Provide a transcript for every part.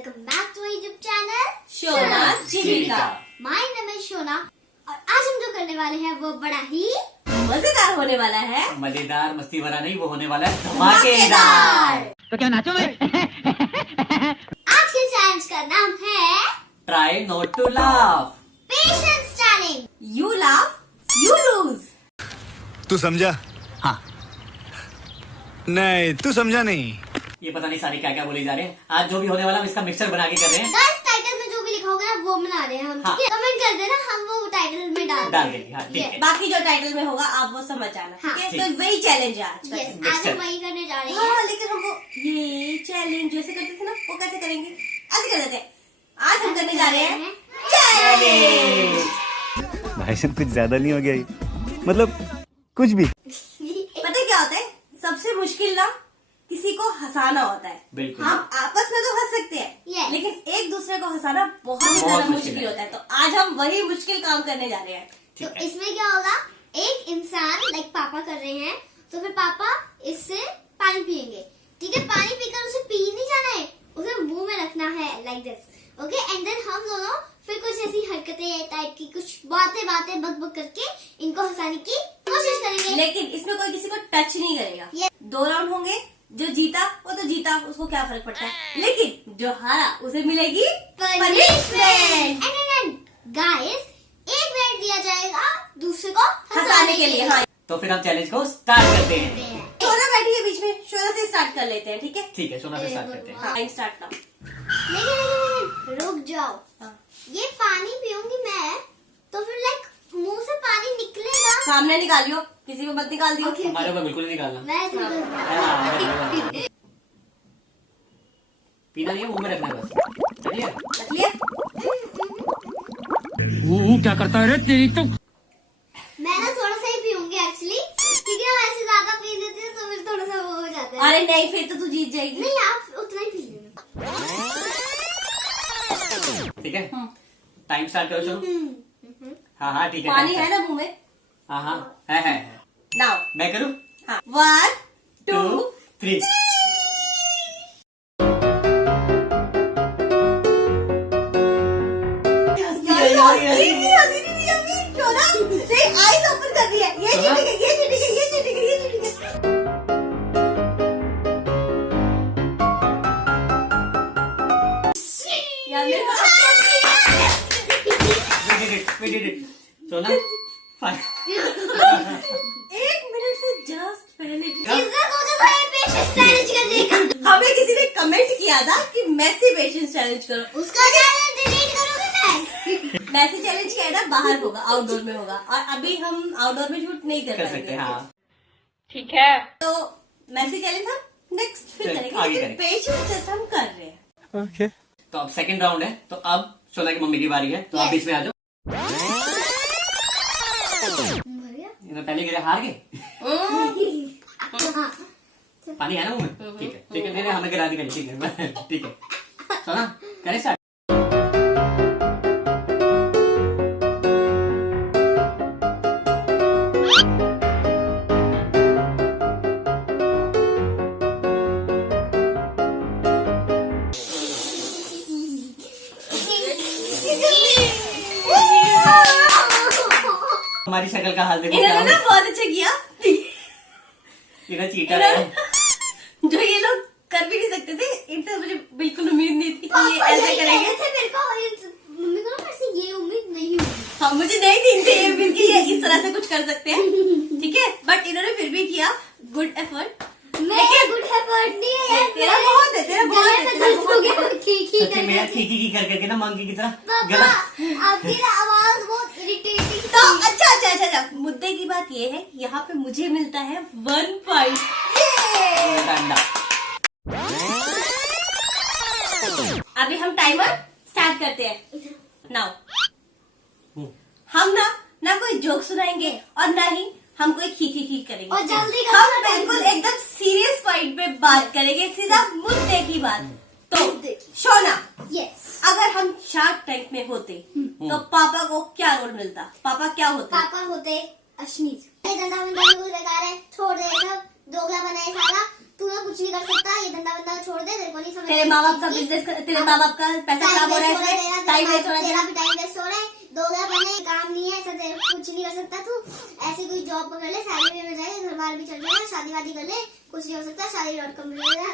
welcome back to our YouTube channel Shona Jeevika. My name is Shona और आज हम जो करने वाले हैं वो बड़ा ही मजेदार होने वाला है। मजेदार मस्ती भरा नहीं, वो होने वाला है धमाकेदार। तो क्या नाचो मैं? आज के चैलेंज का नाम है try not to laugh. Patience challenge. You laugh you lose. तू समझा? हाँ, नहीं तू समझा नहीं। ये पता नहीं सारे क्या क्या बोले जा रहे हैं। आज जो भी होने वाला हम इसका मिक्सर बना के कर रहे हैं। गाइस टाइटल में जो भी लिखा होगा ना वो बना रहे हैं हम। हाँ। ठीक है, कमेंट कर देना, हम वो टाइटल में डाल देंगे। हाँ, ठीक है। बाकी जो टाइटल में होगा आप वो समझ आना। हाँ। ठीक है, ठीक। तो वही चैलेंज है आज का। यस, आज मिक्सर। हम वही करने जा रहे हैं। हाँ, लेकिन हम वो ये चैलेंज जैसे करते थे ना वो कैसे करेंगे? ऐसे कर देते हैं। आज हम करने जा रहे हैं चैलेंज। भाई साहब कुछ ज्यादा नहीं हो गया ये? मतलब कुछ भी। पता है क्या होता है? सबसे मुश्किल ना किसी को हंसाना होता है। बिल्कुल। हम आपस में तो हंस सकते हैं, Yes. लेकिन एक दूसरे को हंसाना बहुत ही बहुत ज्यादा मुश्किल मुश्किल है। होता है। तो आज हम वही मुश्किल काम करने जा रहे हैं। तो ठीक है। इसमें क्या होगा, एक इंसान लाइक पापा कर रहे हैं तो फिर पापा इससे पानी पियेंगे। ठीक है, पानी पीकर उसे पी नहीं जाना है, उसे मुंह में रखना है like this. Okay, and then हम दोनों फिर कुछ ऐसी हरकतें टाइप की कुछ बातें बक बक करके इनको हंसाने की कोशिश करेंगे। लेकिन इसमें कोई किसी को टच नहीं करेगा। Yes. 2 राउंड होंगे, जो जीता वो तो जीता, उसको क्या फर्क पड़ता है। लेकिन जो हारा उसे मिलेगी पनिशमेंट। एंड गाइस 1 मिनट दिया जाएगा दूसरे को हंसाने के लिए। हाँ, तो फिर हम चैलेंज को स्टार्ट करते हैं। शोना बैठी है बीच में, शोना से स्टार्ट कर लेते हैं। ठीक है, ठीक है, सोना से स्टार्ट करते हैं। हाँ स्टार्ट नाउ। लेकिन रुक जाओ, हाँ। ये पानी पीऊंगी मैं तो फिर लाइक मुंह से पानी निकलेगा। सामने निकालियो, किसी को मत निकाल दियो। Okay. हमारे ऊपर बिल्कुल नहीं निकालना। मैं ऐसे कर- हाँ, पीना नहीं है, मुंह में रखना है बस। चलिए। रख लिया। क्या करता है रे तेरी तो? मैं ना थोड़ा सा ही पीऊंगी एक्चुअली, क्योंकि हम ऐसे ज्यादा पी लेते हैं तो फिर थोड़ा सा वो हो जाता है। अरे नहीं, फिर तो तू जीत जाएगी। नहीं, आप उतना ही पी लेना। ठीक है, टाइम स्टार्ट करो। चलो। हाँ हाँ, ठीक है। पानी time है ना मुंह में? start। हाँ हाँ, है। नाउ मैं करूँ? हाँ 1 2 3। आईज ओपन कर दिया। ये चीटिंग है, ये चीटिंग है, ये चीटिंग है, ये चीटिंग है। यार मेरे को We did it. सोना, 1 मिनट से जस्ट पहले इसने सोचा था ये पेशेंस चैलेंज करने का। हमें किसी ने कमेंट किया था कि मैसी पेशेंस चैलेंज करो। उसका चैलेंज डिलीट करोगे मैं? मैसी चैलेंज क्या है ना, बाहर होगा, आउटडोर में होगा, और अभी हम आउटडोर में शूट नहीं कर कर पाएंगे। सकते हैं। हाँ, ठीक है, तो मैसी चैलेंज हम नेक्स्ट फिर चल, करेंगे, आगे लेकिन करेंगे। पेशेंस टेस्ट हम कर रहे हैं। तो अब सेकंड राउंड है। तो अब सोना की मम्मी की बारी है, तो आप Yes. बीच में आ जाओ। मर गया? ये तो पहले गिरे, हार गए। हाँ। पानी है ना मुंह में? ठीक है, ठीक है। नहीं हमें गिरा दी कहीं। ठीक है, ठीक है। सोना, करें स्टार्ट? हमारी शक्ल का हाल देखो क्या इन्होंने ना हो। बहुत अच्छा किया। इन्हें चीटर है। जो ये लोग कर भी नहीं सकते थे, इनसे मुझे बिल्कुल उम्मीद नहीं थी कि ये ऐसा करेंगे। मेरे को मम्मी को ना मेरे से ये उम्मीद नहीं हुई। हाँ, मुझे नहीं थी इनसे ये उम्मीद कि ये इस तरह से कुछ कर सकते हैं। ठीक है, बट इन्होंने फिर भी किया गुड एफर्ट। मेरा गुड एफर्ट नहीं है यार, तेरा बहुत है, तेरा बहुत है, गले में तेरा दर्द बहुत हो गया खी सच्ची में यार, खीखी की कर करके ना मंकी की तरह गला। पापा आपकी ना आवाज बहुत इरिटेटिंग तो अच्छा, मुद्दे की बात ये है, यहाँ पे मुझे मिलता है 1 पॉइंट। डंडा। अभी हम टाइमर स्टार्ट करते हैं। नाउ हम ना कोई जोक सुनाएंगे और ना ही हम कोई खीखी करेंगे, और जल्दी हम करो। बिल्कुल एकदम सीरियस पॉइंट पे बात करेंगे, सीधा मुद्दे की बात। तो शोना, यस, अगर हम शार्क टैंक में होते तो पापा को क्या रोल मिलता? पापा क्या होते? पापा होते अश्मीज। ये गंदा बंदा बिल्कुल बेकार है, छोड़ दे सब, दोगला बनाए साला। तू ना कुछ नहीं कर सकता, ये धंधा बंदा छोड़ दे, तेरे को नहीं समझ। तेरे माँ बाप का बिजनेस, तेरे माँ बाप का पैसा खराब हो रहा है इसमें, टाइम वेस्ट हो रहा है तेरा तेरा। भी टाइम वेस्ट हो रहा है। 2 महीने काम नहीं है, ऐसा तेरे कुछ नहीं कर सकता तू। ऐसी कोई जॉब पकड़ ले, सैलरी मिल जाएगी, घर बार भी चल जाएगा, शादी वादी कर ले, कुछ नहीं हो सकता। शादी.com मिल जाएगा।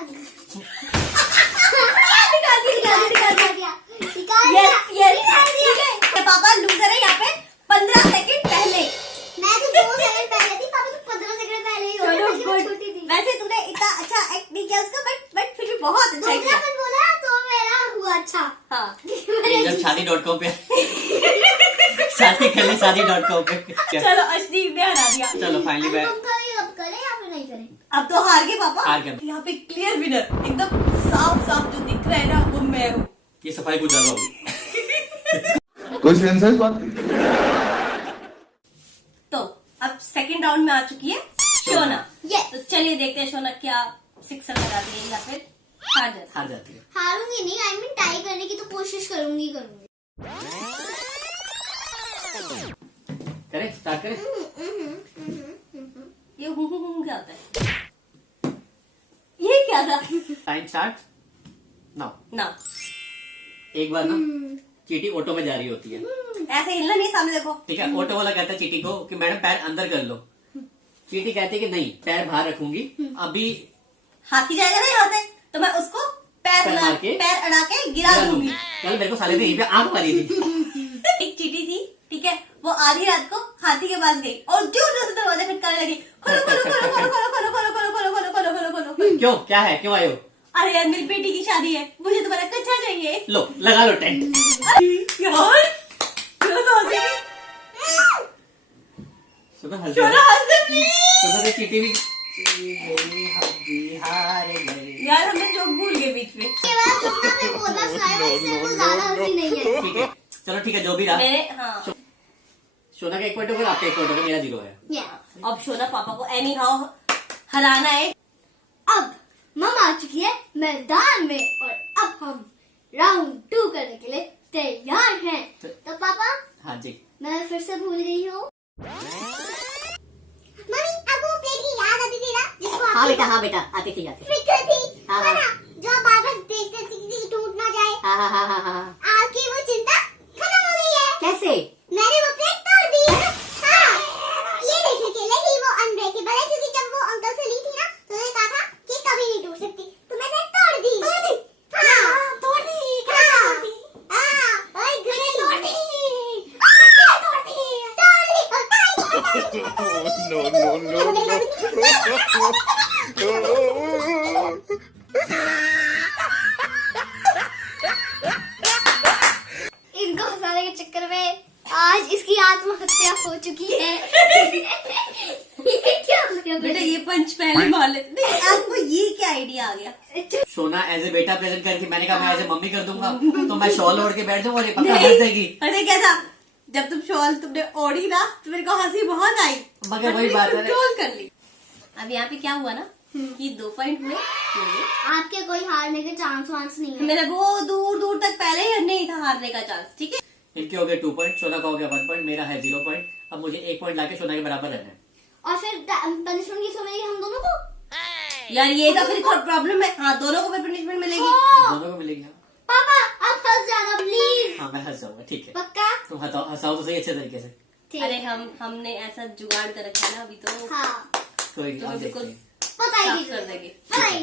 ये पापा लूजर है यहाँ पे 15 सेकंड पहले। मैं तो 2 सेकंड पहले थी, पापा तो 15 सेकंड पहले ही हो चलो गया, मैं गुड। छोटी थी। वैसे तूने इतना अच्छा एक्ट नहीं किया उसका, बट फिर भी बहुत अच्छा किया। दोगलापन बोला तो मेरा हुआ अच्छा। हाँ जब शादी.com पे शादी कर ले, शादी.com पे चलो अश्लील ने हरा दिया। चलो फाइनली मैं तुम करें, अब करें या फिर नहीं करें? अब तो हार गए पापा। हार गए। यहाँ पे क्लियर विनर, एकदम साफ साफ जो दिख रहा है ना वो मैं हूँ। ये सफाई कुछ ज्यादा होगी। कोई सेंस है इस बात की? तो अब सेकंड राउंड में आ चुकी है शोना। Yes. तो चलिए देखते हैं शोना क्या सिक्सर लगाती है या फिर हार जाती है। हार जाती है। हारूंगी नहीं, आई मीन टाई करने की तो कोशिश करूंगी। करें, स्टार्ट करें। ये हूँ क्या होता है? ये क्या था? Time start now. ना एक बार ना चीटी ऑटो में जा रही होती है, ऐसे हिलना नहीं, सामने देखो। ठीक है। ऑटो वाला कहता है चीटी को कि मैडम पैर अंदर कर लो। चीटी कहती है कि नहीं, पैर बाहर रखूंगी, अभी हाथी जाएगा ना यहाँ से, तो मैं उसको पैर मार के पैर अड़ा के गिरा दूंगी। कल मेरे को साले ने यहीं पे आंख मारी थी। एक चीटी थी, ठीक है, वो आधी रात को हाथी के पास गई और जोर जोर से दरवाजा खटकाने लगी, खोलो खोलो खोलो खोलो खोलो खोलो खोलो खोलो खोलो खोलो खोलो खोलो खोलो खोलो। क्यों, क्या है, क्यों आए हो? अरे यार मेरी बेटी की शादी है, मुझे तुम्हारा कच्चा चाहिए। लो लगा लो टेंट। यार क्यों तो हंसेगी? सुनो हंस शोना हंस दे प्लीज। सुनो तो चीटी भी हार गई। यार हमने जोक भूल गए बीच में। इसके बाद तुम ना मेरे को बोलना सुनाएगा, इससे कुछ ज्यादा हंसी नहीं है। ठीक है, चलो ठीक है, जो भी रहा। मेरे हाँ सोना का 1 पॉइंट होगा, आपका 1 पॉइंट होगा, मेरा 0 है। Yeah. अब शोना पापा को एनी हाउ हराना है। अब मम आ चुकी है मैदान में और अब हम राउंड 2 करने के लिए तैयार हैं। तो पापा हाँ जी। मैं फिर से भूल गई हूँ। मम्मी आपको वो प्लेट की याद आती थी ना, जिसको आप हाँ बेटा आती थी आती थी। फिक्र थी, हाँ, है ना, जो आप बार बार देखते थे कि टूट ना जाए। हाँ। आपकी वो चिंता खत्म हो गई है। कैसे? मैंने वो प्लेट तोड़ दी। हाँ, ये देखने के लिए कि वो अनब्रेकेबल है, क्योंकि जब वो अंकल से ली थी ना तो उन्होंने कहा था कि कभी नहीं टूट सकती, तो मैंने तोड़ दी। हाँ, तोड़ दी। ओए गुड़ी तोड़ दी। इनको हंसाने के चक्कर में आज इसकी आत्महत्या हो चुकी है। ये क्या हो गया बेटा ये पंच पहले मार लेते। नहीं, आपको ये क्या आइडिया आ गया? सोना एज ए बेटा प्रेजेंट कर थी, मैंने कहा मैं एज ए मम्मी कर दूंगा, तो मैं शॉल ओढ़ के बैठ जाऊँ और ये पक्का हंस देगी। अरे क्या था, जब तुम शॉल तुमने ओढ़ी ना तो मेरे को हंसी बहुत आई, मगर वही बात है। कंट्रोल कर ली। अब यहाँ पे क्या हुआ ना कि 2 पॉइंट हुए मेरे। आपके कोई हारने के चांस वांस नहीं है। मेरा वो दूर दूर तक पहले ही नहीं था हारने का चांस, ठीक है। इनके हो गए 2 पॉइंट, सोना का हो गया 1 पॉइंट, मेरा है 0 पॉइंट। अब मुझे 1 पॉइंट लाके सोना के बराबर रहना है। और फिर पनिशमेंट किसको मिलेगी, हम दोनों को? यार ये तो फिर प्रॉब्लम है। हाँ दोनों को पनिशमेंट मिलेगी। दोनों को मिलेगी। हाँ पापा आप हंस जाना प्लीज। हाँ मैं हंस जाऊंगा, ठीक है। पक्का? तुम हंसाओ तो सही अच्छे तरीके से। ठीक। अरे हमने ऐसा जुगाड़ कर रखा है ना अभी तो हाँ, कोई नहीं, तो आप बिल्कुल देखते हैं। बताइए साफ कर देंगे। बताइए।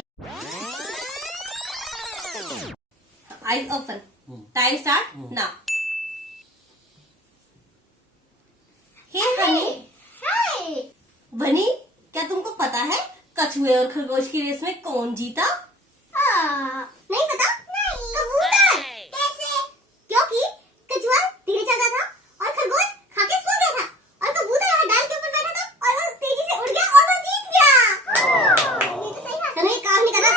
आईज ओपन, टाइम स्टार्ट ना। हे हनी, हाय। बनी क्या तुमको पता है कछुए और खरगोश की रेस में कौन जीता? नहीं पता। नहीं। कबूतर। कैसे? क्योंकि कछुआ धीरे चलता था और खरगोश खा के सो गया था और कबूतर यहाँ डाल के ऊपर बैठा था और वो तेजी से उड़ गया और वो जीत गया। ये तो सही बात है। चलो एक काम नहीं करना।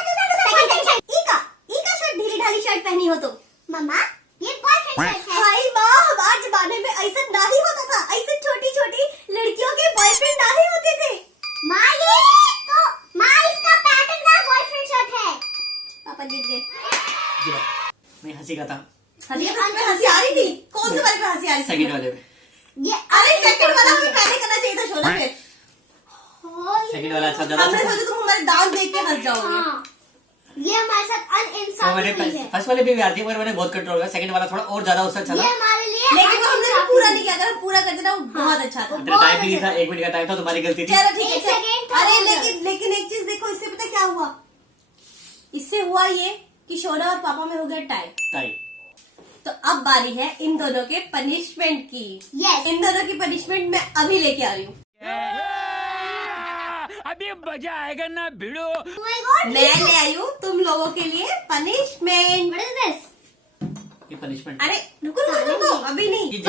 ईका शर्ट ढीली ढाली शर्ट पहनी हो तुम। मम्मा ये बॉयफ्रेंड शर्ट है। हाय माँ, हमारे जमाने में ऐसा नहीं होता था। ऐसे छोटी छोटी लड़कियों के बॉयफ्रेंड नहीं होते थे। माँ ये तो माँ इसका पैटर्न ना बॉयफ्रेंड शर्ट है। पापा जीत गए। गिरा। मैं हंसी का था हंसी आ रही थी। कौन से वाले पे हंसी आ रही थी? सेकंड वाले में। ये अरे सेकंड वाला भी पहले करना चाहिए था शोना पे। सेकंड वाला अच्छा ज्यादा हमने अच्छा सोचा तुम हमारे दांत देख के हंस जाओगे। हाँ, ये हमारे साथ तो अनइंसाफी मैंने हुई है। फर्स्ट वाले भी आती है, पर मैंने बहुत कंट्रोल किया। सेकंड वाला थोड़ा और ज्यादा उससे अच्छा ये था। हमारे लिए लेकिन वो हमने अनइंसाफी पूरा हुई। नहीं किया, अगर हम पूरा करते ना वो बहुत अच्छा था। तेरा टाइम भी नहीं था, 1 मिनट का टाइम था, तुम्हारी गलती थी। चलो ठीक है, एक सेकंड था अरे और- लेकिन एक चीज देखो, इससे पता क्या हुआ? इससे हुआ ये कि शोना और पापा में हो गया टाई। टाई। तो अब बारी है इन दोनों के पनिशमेंट की। Yes. इन दोनों की पनिशमेंट मैं अभी लेके आ रही हूँ। अभी मजा आएगा ना भिड़ो। Oh my God, मैं ले आई हूँ तुम लोगों के लिए पनिशमेंट। what is this? ये पनिशमेंट। अरे रुको रुको रुको, अभी नहीं। ये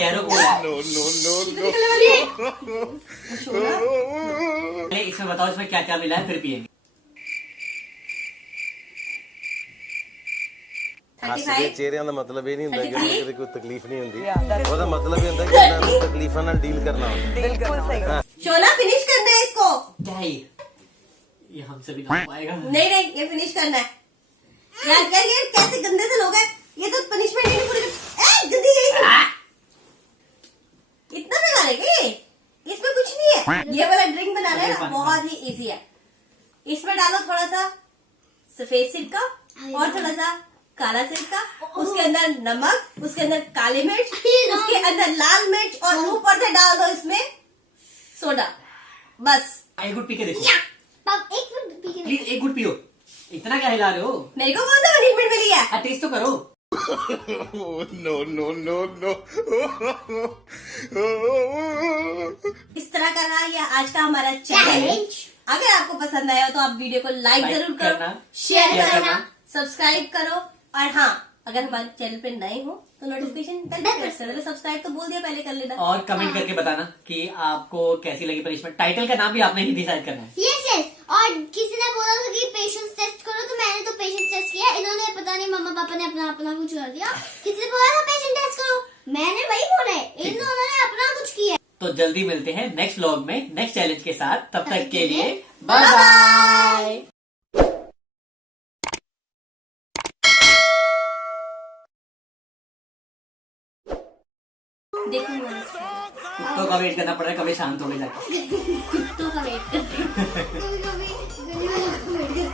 जहरों को है। निकलने वाली है। शोना, पहले इसमें बताओ इसमें क्या क्या मिला है, फिर पिएंगे। 35, ਚਿਹਰਿਆਂ ਦਾ ਮਤਲਬ ਇਹ ਨਹੀਂ ਹੁੰਦਾ ਕਿ 33, ਕਿਤੇ ਕੋਈ ਤਕਲੀਫ ਨਹੀਂ ਹੁੰਦੀ ਉਹਦਾ ਮਤਲਬ ਇਹ ਹੁੰਦਾ ਕਿ ਇਹਨਾਂ ਨੂੰ ਤਕਲੀਫਾਂ ਨਾਲ ਡੀਲ ਕਰਨਾ ਹੁੰਦਾ शोना फिनिश करना है इसको। क्या है ये हमसे भी नहीं हो पाएगा। नहीं नहीं, ये फिनिश करना है। यार ये कैसे गंदे से लोग हैं, ये तो पनिशमेंट नहीं पूरी। गंदी गई इतना बना लेंगे, इसमें कुछ नहीं है। ये वाला ड्रिंक बनाना है ना, बहुत ही इजी है। इसमें डालो थोड़ा सा सफेद सिरका और थोड़ा सा काला सिरका, उसके अंदर नमक, उसके अंदर काली मिर्च, उसके अंदर लाल मिर्च, और ऊपर से डाल दो इसमें सोडा। बस एक गुट पी के देखो पाप एक मिनट पी के प्लीज, एक गुट पियो। इतना क्या हिला रहे हो? मेरे को कौन सा पनिशमेंट मिली है? टेस्ट तो करो। इस तरह का रहा ये आज का हमारा चैलेंज। चैलेंज। अगर आपको पसंद आया हो तो आप वीडियो को लाइक लाइक जरूर करो, करना, शेयर शेयर करना, करना, सब्सक्राइब करो। और हाँ, अगर हमारे चैनल पे नए हो तो नोटिफिकेशन बेल प्रेस कर देना। सब्सक्राइब तो बोल दिया, पहले कर लेना। और कमेंट करके बताना कि आपको कैसी लगी पनिशमेंट। टाइटल का नाम भी आपने ही डिसाइड करना है। Yes yes. और किसी ने बोला था कि पेशेंस टेस्ट करो, तो मैंने तो पेशेंस टेस्ट किया। इन्होंने पता नहीं मम्मा पापा ने अपना अपना कुछ कर दिया। किसी ने बोला था पेशेंस टेस्ट करो, मैंने वही बोला है। इन दोनों ने अपना कुछ किया। तो जल्दी मिलते हैं नेक्स्ट व्लॉग में नेक्स्ट चैलेंज के साथ। तब तक के लिए बाय बाय बाय। देखो हमारा style। कुत्तों का वेट करना पड़ रहा है, कभी शांत होने जाता है। कुत्तों का वेट कर। कभी कभी